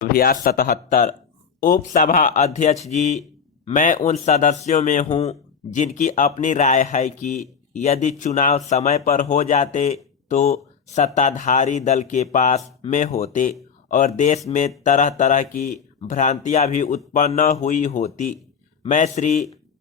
अभ्यास 77। उपसभा अध्यक्ष जी, मैं उन सदस्यों में हूं जिनकी अपनी राय है कि यदि चुनाव समय पर हो जाते तो सत्ताधारी दल के पास में होते और देश में तरह तरह की भ्रांतियां भी उत्पन्न हुई होती। मैं श्री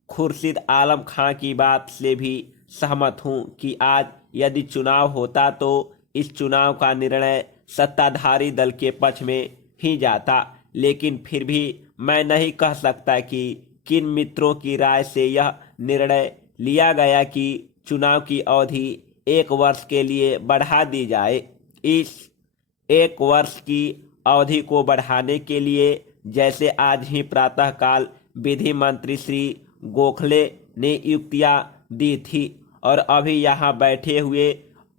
खुर्शीद आलम खां की बात से भी सहमत हूं कि आज यदि चुनाव होता तो इस चुनाव का निर्णय सत्ताधारी दल के पक्ष में ही जाता, लेकिन फिर भी मैं नहीं कह सकता कि किन मित्रों की राय से यह निर्णय लिया गया कि चुनाव की अवधि 1 वर्ष के लिए बढ़ा दी जाए। इस 1 वर्ष की अवधि को बढ़ाने के लिए जैसे आज ही प्रातःकाल विधि मंत्री श्री गोखले ने युक्तियां दी थी और अभी यहाँ बैठे हुए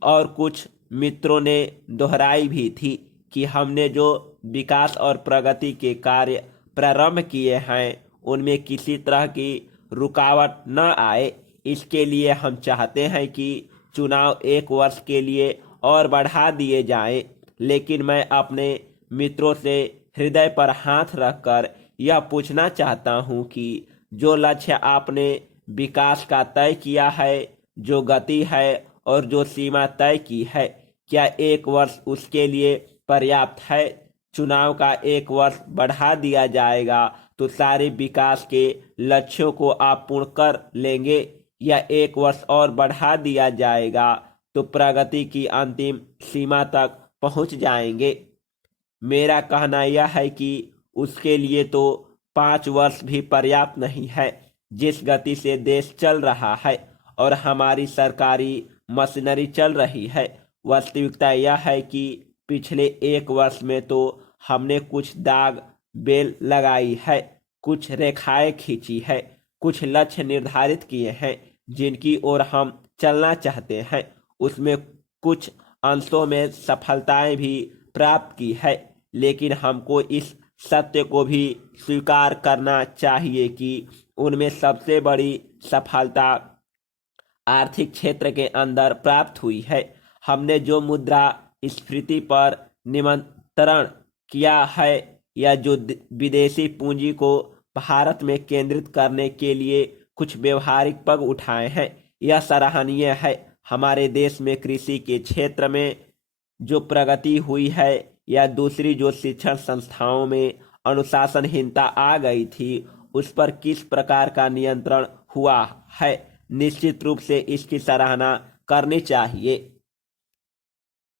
और कुछ मित्रों ने दोहराई भी थी कि हमने जो विकास और प्रगति के कार्य प्रारंभ किए हैं उनमें किसी तरह की रुकावट न आए। इसके लिए हम चाहते हैं कि चुनाव 1 वर्ष के लिए और बढ़ा दिए जाएं। लेकिन मैं अपने मित्रों से हृदय पर हाथ रखकर यह पूछना चाहता हूं कि जो लक्ष्य आपने विकास का तय किया है, जो गति है और जो सीमा तय की है, क्या 1 वर्ष उसके लिए पर्याप्त है? चुनाव का 1 वर्ष बढ़ा दिया जाएगा तो सारे विकास के लक्ष्यों को आप पूर्ण कर लेंगे, या 1 वर्ष और बढ़ा दिया जाएगा तो प्रगति की अंतिम सीमा तक पहुंच जाएंगे? मेरा कहना यह है कि उसके लिए तो 5 वर्ष भी पर्याप्त नहीं है। जिस गति से देश चल रहा है और हमारी सरकारी मशीनरी चल रही है, वास्तविकता यह है कि पिछले 1 वर्ष में तो हमने कुछ दाग बेल लगाई है, कुछ रेखाएं खींची है, कुछ लक्ष्य निर्धारित किए हैं जिनकी ओर हम चलना चाहते हैं। उसमें कुछ अंशों में सफलताएं भी प्राप्त की है, लेकिन हमको इस सत्य को भी स्वीकार करना चाहिए कि उनमें सबसे बड़ी सफलता आर्थिक क्षेत्र के अंदर प्राप्त हुई है। हमने जो मुद्रा स्फीति पर नियंत्रण किया है या जो विदेशी पूंजी को भारत में केंद्रित करने के लिए कुछ व्यवहारिक पग उठाए हैं, यह सराहनीय है। हमारे देश में कृषि के क्षेत्र में जो प्रगति हुई है या दूसरी जो शिक्षण संस्थाओं में अनुशासनहीनता आ गई थी उस पर किस प्रकार का नियंत्रण हुआ है, निश्चित रूप से इसकी सराहना करनी चाहिए।